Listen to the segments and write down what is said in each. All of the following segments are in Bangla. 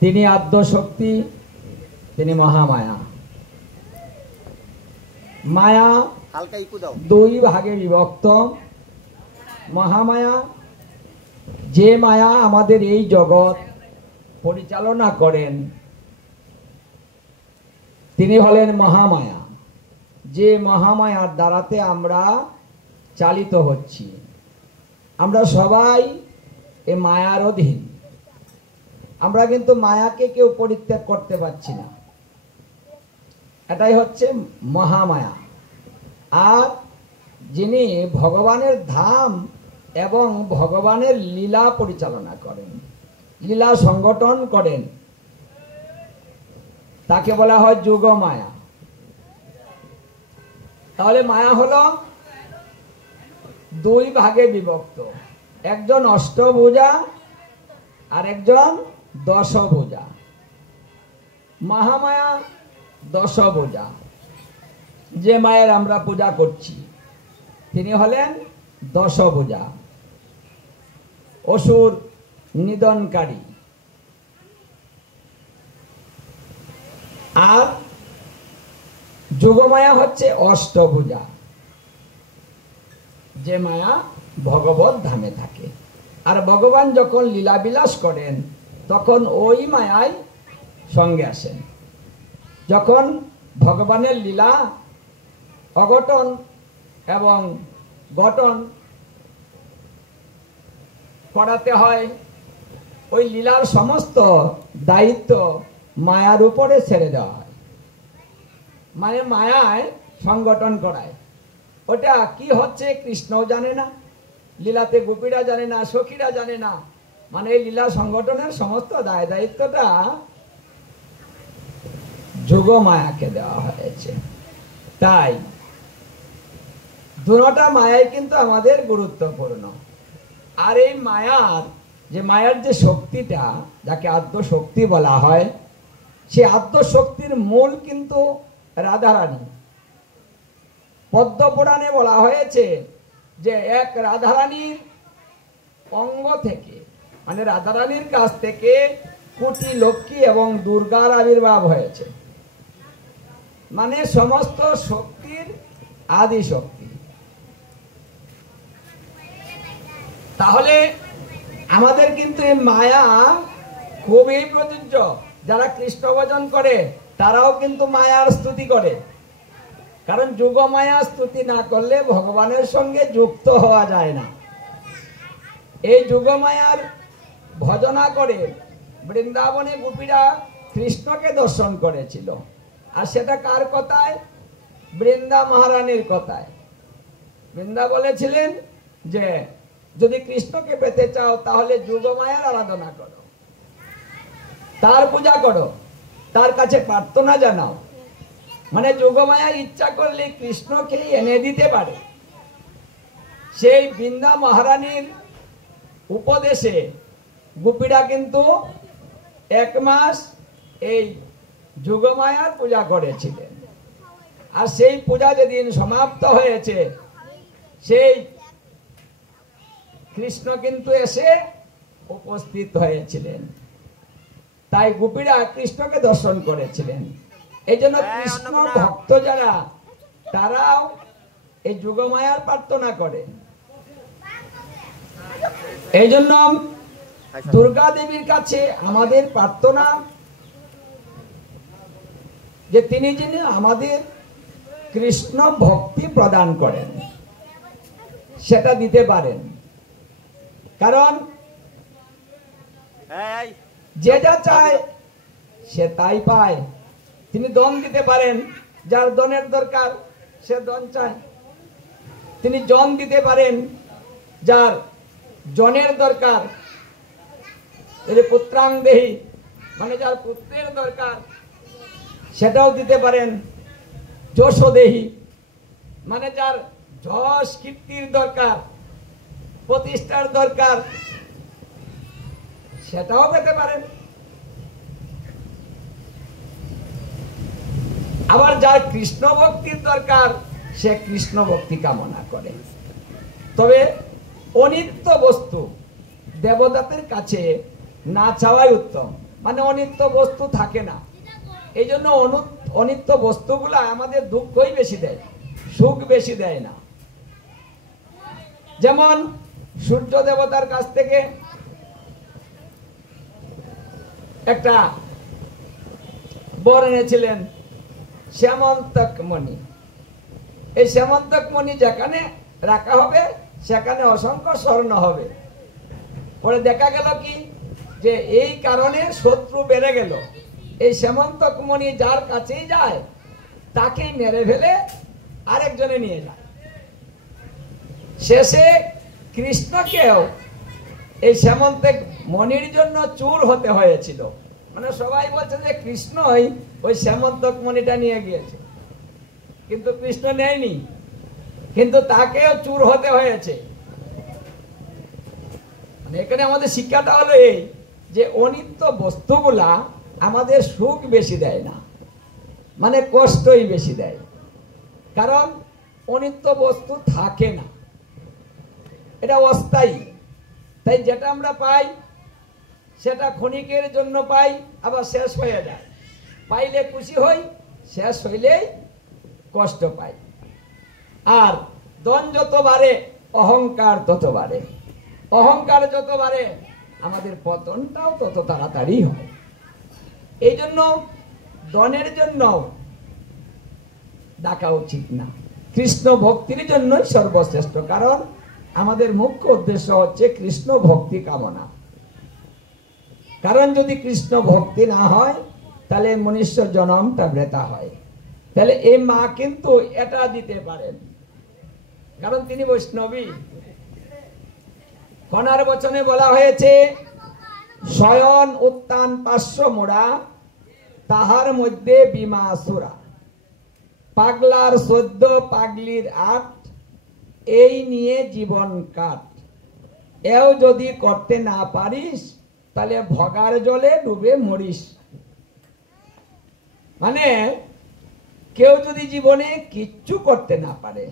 তিনি আদ্যশক্তি, তিনি মহামায়া। মায়া দুই ভাগে বিভক্ত। মহামায়া, যে মায়া আমাদের এই জগৎ পরিচালনা করেন, তিনি হলেন মহামায়া। যে মহামায়ার দ্বারাতে আমরা চালিত হচ্ছি। আমরা সবাই এ মায়ার অধীন। আমরা কিন্তু মায়াকে কেউ পরিত্যাগ করতে পারছি না। এটাই হচ্ছে মহামায়া। আর যিনি ভগবানের ধাম এবং ভগবানের লীলা পরিচালনা করেন, লীলা সংগঠন করেন, তাকে বলা হয় যোগমায়া। তাহলে মায়া হলো দুই ভাগে বিভক্ত। একজন অষ্টভুজা আর একজন দশভুজা। মহামায়া দশভুজা। যে মায়ের আমরা পূজা করছি তিনি হলেন দশভুজা, অসুর নিধনকারী। আর যোগমায়া হচ্ছে অষ্টভুজা, যে মায়া ভগবত ধামে থাকে। আর ভগবান যখন লীলা বিলাস করেন তখন ওই মায়াই সঙ্গে আসেন। যখন ভগবানের লীলা অঘটন এবং গঠন করাতে হয়, ওই লীলার সমস্ত দায়িত্ব মায়ার উপরে ছেড়ে দেওয়া হয়। মানে মায়ায় সংগঠন করায়। ওটা কি হচ্ছে কৃষ্ণও জানে না, লীলাতে গোপীরা জানে না, সখীরা জানে না। মানে এই লীলা সংগঠনের সমস্ত দায় দায়িত্বটা যোগমায়াকে দেওয়া হয়েছে। তাই দুটোটা মায়াই কিন্তু আমাদের গুরুত্বপূর্ণ। আর এই মায়ার যে শক্তিটা, যাকে আদ্যশক্তি বলা হয়, সেই আদ্যশক্তির মূল কিন্তু রাধারানী। পদ্মপুরাণে বলা হয়েছে যে এক রাধারানীর অঙ্গ থেকে, মানে রাধারানীর কাছ থেকে কোটি লক্ষ্মী এবং দুর্গার আবির্ভাব হয়েছে। মানে সমস্ত শক্তির আদি শক্তি। তাহলে আমাদের কিন্তু এই মায়া খুবই প্রযোজ্য। যারা কৃষ্ণ ভজন করে তারাও কিন্তু মায়ার স্তুতি করে। কারণ যোগমায়া স্তুতি না করলে ভগবানের সঙ্গে যুক্ত হওয়া যায় না। এই যোগমায়ার ভজনা করে বৃন্দাবনে গোপীরা কৃষ্ণকে দর্শন করেছিল। আর সেটা কার কথায়? বৃন্দা মহারানীর কথায়। বৃন্দা বলেছিলেন যে যদি কৃষ্ণকে পেতে চাও তাহলে যোগমায়ার আরাধনা করো, তার পূজা করো, তার কাছে প্রার্থনা জানাও। মানে যোগমায়া ইচ্ছা করলে কৃষ্ণকে এনে দিতে পারে। সেই বৃন্দা মহারানীর উপদেশে গোপীরা কিন্তু 1 মাস এই যোগমায়ার পূজা করেছিলেন। আর সেই পূজা যেদিন সমাপ্ত হয়েছে, সেই কৃষ্ণ কিন্তু এসে উপস্থিত হয়েছিলেন। তাই গোপীরা কৃষ্ণকে দর্শন করেছিলেন। এই জন্য কৃষ্ণ ভক্ত যারা, তারাও এই যোগমায়ার প্রার্থনা করে। এই জন্য দুর্গা দেবীর কাছে আমাদের প্রার্থনা যে তিনি যিনি আমাদের কৃষ্ণ ভক্তি প্রদান করেন, সেটা দিতে পারেন। কারণ যে যা চায় সে তাই পায়। তিনি ধন দিতে পারেন, যার ধনের দরকার সে ধন চায়। তিনি জন দিতে পারেন, যার জনের দরকার। পুত্রাং দেহি, মানে যার পুত্রের দরকার সেটাও দিতে পারেন। যশ দেহি, মানে যার যশ কীর্তির দরকার, প্রতিষ্ঠার দরকার, সেটাও পেতে পারেন। আবার যার কৃষ্ণ ভক্তির দরকার সে কৃষ্ণ ভক্তি কামনা করে। তবে অনিত্য বস্তু দেবতাদের কাছে না চাওয়াই উত্তম। মানে অনিত্য বস্তু থাকে না, এই জন্য অনিত্য বস্তুগুলো আমাদের দুঃখই বেশি দেয়, সুখ বেশি দেয় না। যেমন সূর্য দেবতার কাছ থেকে একটা বর এনেছিলেন শ্যামন্তক মণি। এই শ্যামন্তক মণি যেখানে রাখা হবে সেখানে অসংখ্য স্বর্ণ হবে। পরে দেখা গেল কি যে এই কারণে শত্রু বেড়ে গেল। এই শ্যামন্তক মণি যার কাছেই যায় তাকে মেরে ফেলে আরেকজনে নিয়ে যায়। শেষে কৃষ্ণকেও এই শ্যামন্তক মণির জন্য চুর হতে হয়েছিল। মানে সবাই বলছে যে কৃষ্ণই ওই শ্যামন্তক মণিটা নিয়ে গিয়েছে, কিন্তু কৃষ্ণ নেয়নি, কিন্তু তাকেও চুর হতে হয়েছে। মানে এখানে আমাদের শিক্ষাটা হলো এই যে অনিত্য বস্তুগুলা আমাদের সুখ বেশি দেয় না, মানে কষ্টই বেশি দেয়। কারণ অনিত্য বস্তু থাকে না, এটা অস্থায়ী। তাই যেটা আমরা পাই সেটা ক্ষণিকের জন্য পাই, আবার শেষ হয়ে যায়। পাইলে খুশি হই, শেষ হইলেই কষ্ট পাই। আর ধন যত বাড়ে অহংকার তত বাড়ে, অহংকার যত বাড়ে আমাদের পতনটাও তত তাড়াতাড়ি হয়। এই জন্য ধনের জন্য ডাকা উচিত না, কৃষ্ণ ভক্তির জন্যই সর্বশ্রেষ্ঠ। কারণ আমাদের মুখ্য উদ্দেশ্য হচ্ছে কৃষ্ণ ভক্তি কামনা। কারণ যদি কৃষ্ণ ভক্তি না হয় তাহলে মনুষ্য জন্মটা বৃথা হয়। তাহলে এই মা কিন্তু এটা দিতে পারেন, কারণ তিনি বৈষ্ণবী। কণার বচনে বলা হয়েছে শয়ন উত্থান 500 মোড়া, তাহার মধ্যে বিমাসুরা, পাগলার 14 পাগলির 8, এই নিয়ে জীবন কাট। এও যদি করতে না পারিস তাহলে ভগার জলে ডুবে মরিস। মানে কেউ যদি জীবনে কিচ্ছু করতে না পারে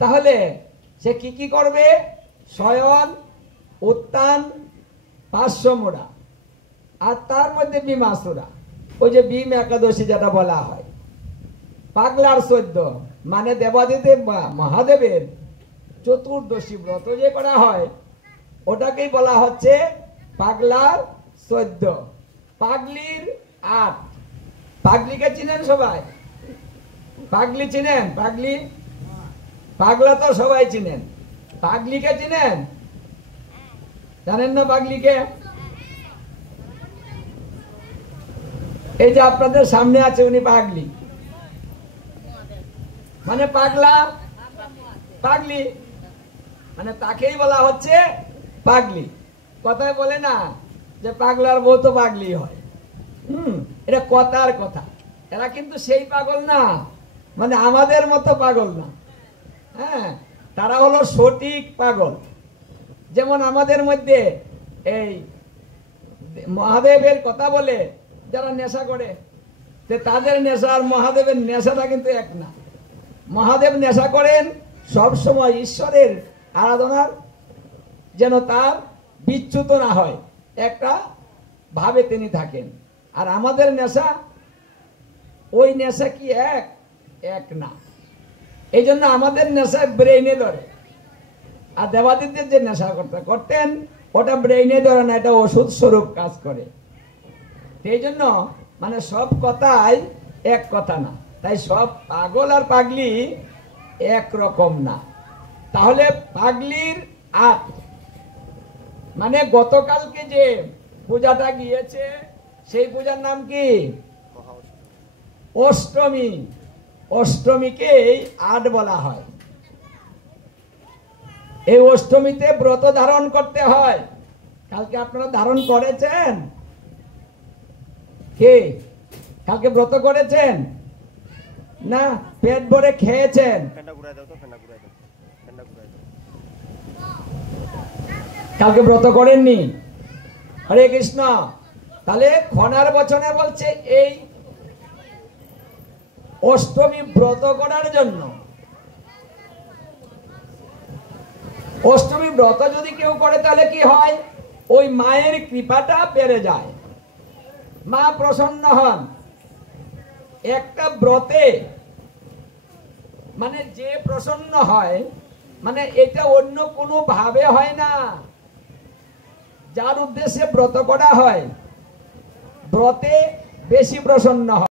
তাহলে সে কি করবে? শয়ন উত্থান 500 মোড়া, আর তার মধ্যে বিমাসুরা, ওই যে ভীম একাদশী যেটা বলা হয়। পাগলার 14 মানে দেবাদিদেব মহাদেবের চতুর্দশী ব্রত যে করা হয় ওটাকেই বলা হচ্ছে পাগলার 14। পাগলির 8। পাগলিকে চিনেন সবাই? পাগলি চিনেন? পাগলি, পাগলা তো সবাই চিনেন, পাগলিকে চিনেন? জানেন না পাগলিকে? এই যে আপনাদের সামনে আছে উনি পাগলি, মানে পাগলা পাগলি, মানে তাকেই বলা হচ্ছে পাগলি। কথায় বলে না যে পাগলার বউ তো পাগলি হয়। এটা কথার কথা। এরা কিন্তু সেই পাগল না, মানে আমাদের মতো পাগল না। হ্যাঁ, তারা হলো সঠিক পাগল। যেমন আমাদের মধ্যে এই মহাদেবের কথা বলে যারা নেশা করে, তাদের নেশা আর মহাদেবের নেশাটা কিন্তু এক না। মহাদেব নেশা করেন সব সময় ঈশ্বরের আরাধনার যেন তার বিচ্যুত না হয়, একটা ভাবে তিনি থাকেন। আর আমাদের নেশা, ওই নেশা কি এক না। এই জন্য আমাদের নেশা ব্রেইনে ধরে, আর দেবাদিত্যের যে নেশা করতেন ওটা ব্রেইনে ধরে না, এটা ওষুধ স্বরূপ কাজ করে। এই জন্য মানে সব কথাই এক কথা না। তাই সব পাগল আর পাগলি একরকম না। তাহলে পাগলির 8 মানে গতকালকে যে পূজাটা গিয়েছে সেই পূজার নাম কি? অষ্টমী। অষ্টমীকে 8 বলা হয়। এই অষ্টমীতে ব্রত ধারণ করতে হয়। কালকে আপনারা ধারণ করেছেন? কে কালকে ব্রত করেছেন না? পেট ভরে খেয়েছেন? কালকে ব্রত করেননি? হরে কৃষ্ণ। তাহলে খনার বচনে বলছে এই অষ্টমী ব্রত করার জন্য। অষ্টমী ব্রত যদি কেউ করে তাহলে কি হয়? ওই মায়ের কৃপাটা বেড়ে যায়, মা প্রসন্ন হন। একটা ব্রতে মানে যে প্রসন্ন হয়, মানে এটা অন্য কোনো ভাবে হয় না। যার উদ্দেশ্যে ব্রত করা হয়, ব্রতে বেশি প্রসন্ন হয়।